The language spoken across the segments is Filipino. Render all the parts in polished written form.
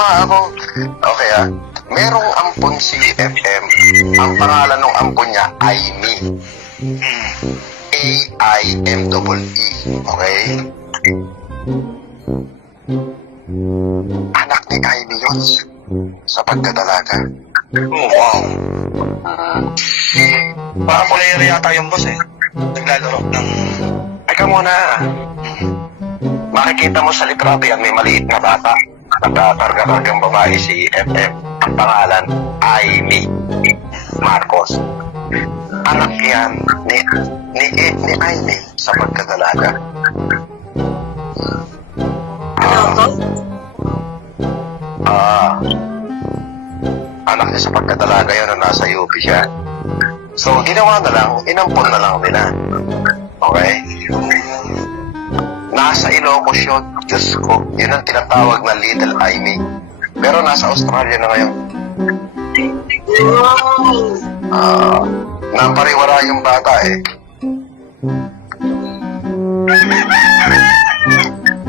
nga ako. Okay merong ampon si FM. Ang pangalan ng ampon niya, Aimee. A-I-M-E-E. Okay? Anak ni Aimee yun sa pagdadalaga. Oh, wow. Parang player yata yung boss eh. Naglalaro ng... Teka muna. Makikita mo sa litrato yan, may maliit na bata. Nagtatarga-targang babae si FM. Ang pangalan, Aimee Marcos. Anak yan ni Aimee sa pagdadalaga. Anak niya sa pagdadalaga yun na nasa UP siya. So, ginawa na lang, inampon na lang nila. Okay? Nasa Ilocos yun. Diyos ko, yun ang tinatawag na Little Aimee. Pero nasa Australia na ngayon. Napariwara yung bata eh.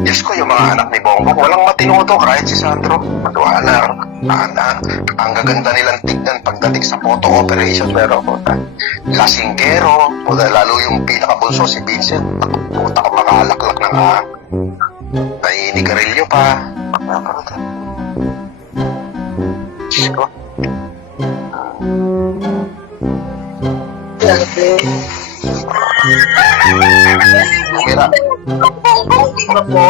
Diyos ko, yung mga anak ni Bongbong, walang matinuto kahit si Sandro. Madwala. Ang gaganda nilang tignan pagdating sa photo operation. Pero, lasinggero, lalo yung pinakabunso si Vincent. Puta ko makalaklak ng nainigarilyo pa. Diyos ko. Kumira. Ano po?